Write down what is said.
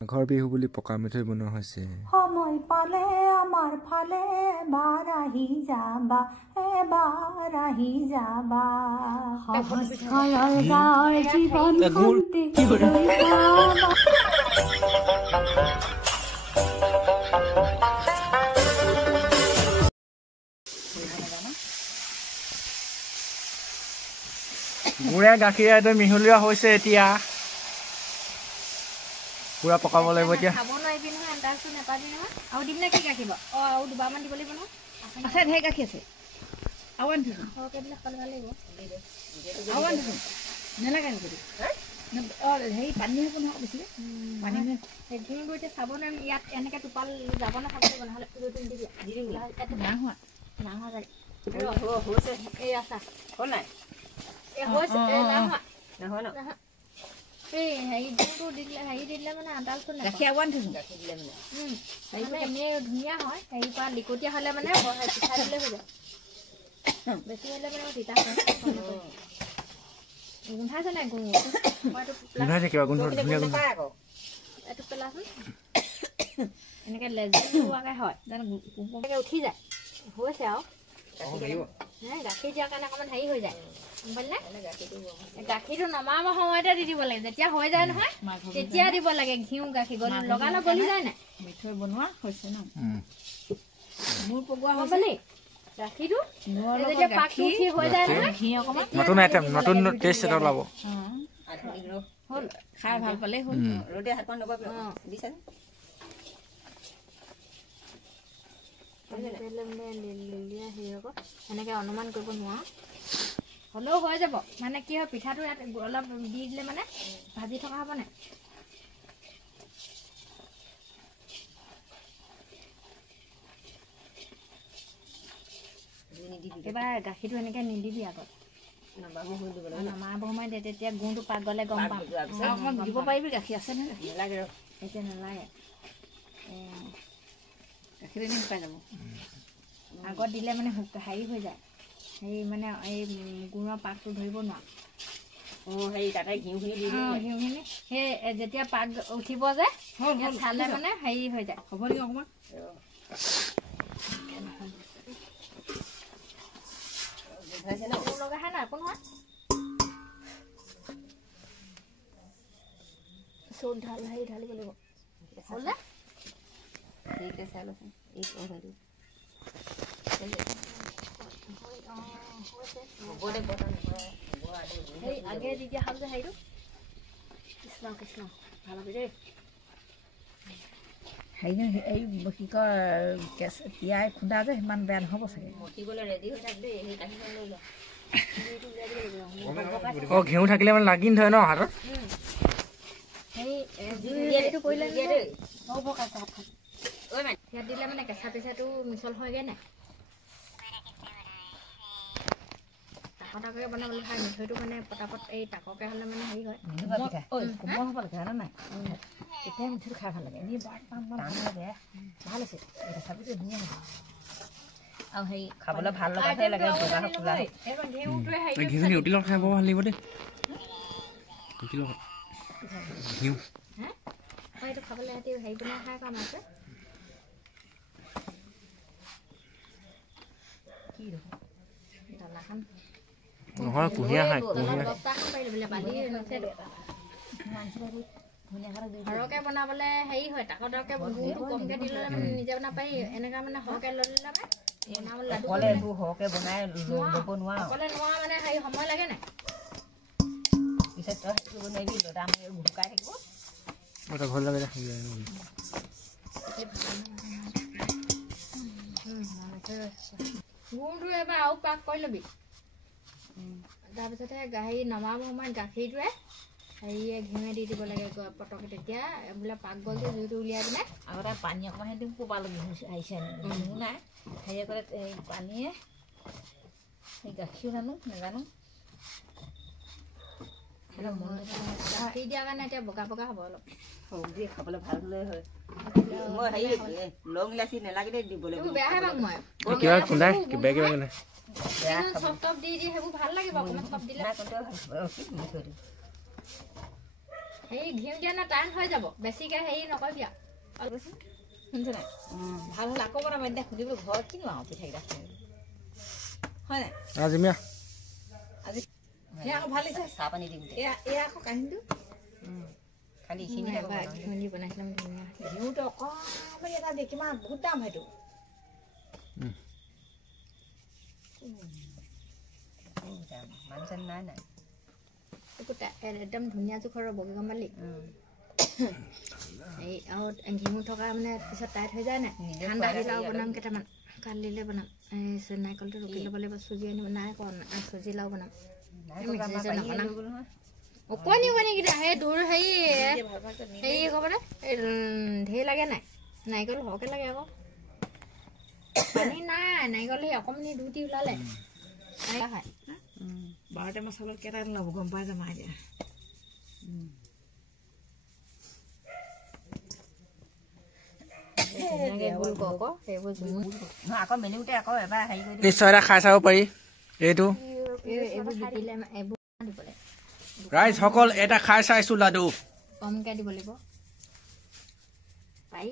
ঘৰ বিহু বুলি পকা মিঠৈ বনোৱা হৈছে। সময় পালে আমাৰ ফালে এবাৰ আহি যাবা, এবাৰ আহি যাবা। সহজসৰল গাঁৱৰ জীৱনখনতে গুড়ে গাখীৰে মিহলোৱা হৈছে এতিয়া। পুৰা পকাব লাগিব এতিয়া। খাব নোৱাৰিবি নহয়, আন্দাজটো নাপাবি নহয়। আৰু দিম নে কি গাখীৰ বাৰু? আৰু দুবাৰমান দিব লাগিব নহয়। আছে ঢেৰ গাখীৰ আছে। আৰু আনি থৈছোঁ সৰহকৈ দিলে খালে ভাল লাগিব। আৰু আনি থৈছোঁ নেলাগে নেকি? হেৰি পানী হ'ব নহয় বেছিকৈ পানী ঘিউটো এতিয়া চাব নোৱাৰিম। ইয়াত এনেকৈ টোপাল যাব নাখাব লাগিব, নহ'লে ঘিউটো নিদিবি। নাই হোৱা হৈছে। এই আছা হ'ল নাই? হৈছে নহয় ন? এই হেৰি ঘিউটো দিলে হেৰি দিলে মানে আন্দাজটো নাই। গাখীৰ আনি থৈছোঁ। গাখীৰ দিলে মানে এনেই ধুনীয়া হয়। হেৰি পৰা লিকটীয়া হ'লে মানে পিঠা দিলে হৈ যায়। বেছি হ'লে মানে তিতা গোন্ধাইছে নাই? এইটো পেলাচোন। এনেকৈ লেজুৱাকৈ হয় জানো, উঠি যায়। হৈছে আৰু গাখীৰ দিয়াৰ কাৰণে অকণমান হেৰি হৈ যায়, গম পালিনে? গাখীৰটো নমাবৰ সময়তে দি দিব লাগে। যেতিয়া হৈ যায় নহয় তেতিয়া দিব লাগে। ঘিউ গাখীৰ লগালগ গলি যায় নাই? মিঠৈ বনোৱা হৈছে ন, মোৰ পগোৱা গম পালি? গাখীৰটো যেতিয়া পাকটো উঠি হৈ যায় নহয়, ঘি অকণমান নতুন আইটেম, নতুন টেষ্ট এটা ওলাব। হ'ল খাই ভাল পালেই হ'ল। ৰ'দে হাতখন নকৰিবি দিছে এনেকৈ অনুমান কৰিব নোৱাৰো, হ'লেও হৈ যাব। মানে কি হয়, পিঠাটো ইয়াত অলপ দি দিলে মানে ভাজি থকা হ'ব নাই? এবাৰ গাখীৰটো এনেকৈ নিদিবি আগত, নমাব সময় তেতিয়া গুড়টো পাক গ'লে গম পাম। অকণমান দিব পাৰিবি? গাখীৰ আছে নে? নালাগে ৰ, এতিয়া নালাগে। গাখীৰ এনে শুকাই যাব। আগত দিলে মানে হেৰি হৈ যায়, হেৰি মানে এই গুড়ৰ পাকটো ধৰিব নোৱাৰো। হেৰি তাতে ঘিউখিনি দি ঘিউখিনি সেই যেতিয়া পাক উঠিব যে চালে মানে হেৰি হৈ যায়। হ'ব নেকি অকণমান? লগাহে নাই একো নহয়। চ'ত হেৰি ঢালিব লাগিব। হ'লে চাই লৈছোন আগে দি দিয়া হ'ল যে হেৰিটো। কৃষ্ণ কৃষ্ণ ভাল হ'ব দেই। হেৰি এই কি কয় তিয়াই খুন্দা যে সিমান বেয়া নহ'ব চাগে। মতিবলৈ ৰেডি হৈ থাক দেই। ঘিউ থাকিলে মানে লাগি নধৰে ন হাতত? হেৰিটো কৰিলে ইয়াত দিলে মানে কেঁচা পিচাটো মিছল হয়গৈ নাই? টাকৰকে বনাবলৈ ভাল। মিঠৈটো মানে পটাপট এই টাকৰকে হ'লে মানে হেৰি হয়, কোমল হ'ব লাগে জানা নাই? তেতিয়া মিঠৈটো খাই ভাল লাগে। এনেই টান লাগে, ভাল হৈছে। চাবিটো ধুনীয়া হ'ব আৰু হেৰি খাবলৈ ভাল লগাহে লাগে। ঘিউখিনি ৰুটিৰ লগত খাই বৰ ভাল লাগিব দেই। ৰুটিৰ লগত ঘিউ এইটো খাবলৈ সিহঁতি হেৰি বনাই খাই কাম আছে। কি দানাখন নহয় কুঁহিয়া খাই, সৰহকৈ বনাবলৈ হেৰি হয়, টাকৰকে গুড়টো কমকৈ দি ল'লে মানে নিজে বনাব পাৰি। এনেকুৱা মানে সৰহকৈ লৈ ল'লে মানে বনাবলৈ সৰহকৈ বনাই ল'ব নোৱাৰো। অকলে নোৱাৰা মানে হেৰি সময় লাগে নাই? পিছত তই সেইটো বনাবি, দাম শুকাই থাকিব। ঘৰ লাগে গুড়টো এবাৰ আৰু পাক কৰি ল'বি। তাৰপিছতে হেৰি নমাব সময়ত গাখীৰটোৱে হেৰিয়ে ঘিউৱে দি দিব লাগে পটকে। তেতিয়া বোলে পাক গ'ল যে জুইটো উলিয়াই পিনে আগতে পানী অকণমান সেইটো কোবালগি আহিছে নাই হেৰি কৰে। এই পানীয়ে সেই গাখীৰ জানো নাজানো গাখীৰ দিয়াৰ কাৰণে এতিয়া বগা বগা হ'ব অলপ। সৰু দিয়ে খাবলৈ ভাল হ'লে হয়। মই হেৰি লং ইলাচি নালাগে দেই দিবলৈ। বেয়াহে পাম মই কিবা খুন্দাই কিবা কিবা কেনে চব টপ দি সেইবোৰ ভাল লাগিব। অকণমান চব দিলে এই ঘিউ দিয়া না টান হৈ যাব বেছিকে হেৰি নকৰিবি শুনছ নাই ভাল হলে আকৌ বনাব এতিয়া খুলিবলৈ ঘৰত কিনো আৰু পিঠাকেইটা হয় নাই আজিমিয়া আজি এয়া আকৌ ভাল লাগিছে চাহ পানী দিম এয়া আকৌ কাহিনীটো খালি এইখিনি ঘিউ বনাইছিলাম ধুনীয়া ঘিউটো অকণমানি এটা দিয়ে কিমান বহুত দাম সেইটো নাই নাই একদম ধুনীয়া জোখৰ বগী গম পালি এই আৰু ঘিউ থকা মানে পিছত টাইট হৈ যায় নাই ঠাণ্ডা দিলে আৰু বনাম কেইটামান কালিলৈ বনাম এই নাৰিকলটো ৰুকি ল'ব লাগিব চুজি আনিব নাই চুজি লাও বনাম অকণি অকণিকেইটা সেই দূৰ হেৰি ক'বনে ঢেৰ লাগে নাই নাৰিকল সৰহকৈ লাগে আকৌ পানী নাই নাৰিকল সেই অকণমানি দুটি ওলালে হয় 12টা মছলা কেইটা ল'ব গম পাই যাম এতিয়া আকৌ মেনুতে আকৌ এবাৰ হেৰি কৰি নিশ্চয় এটা খাই চাব পাৰি এইটো ৰাইজ সকল এটা খাই চাইছো লাডু কমকৈ দিব লাগিব পাৰি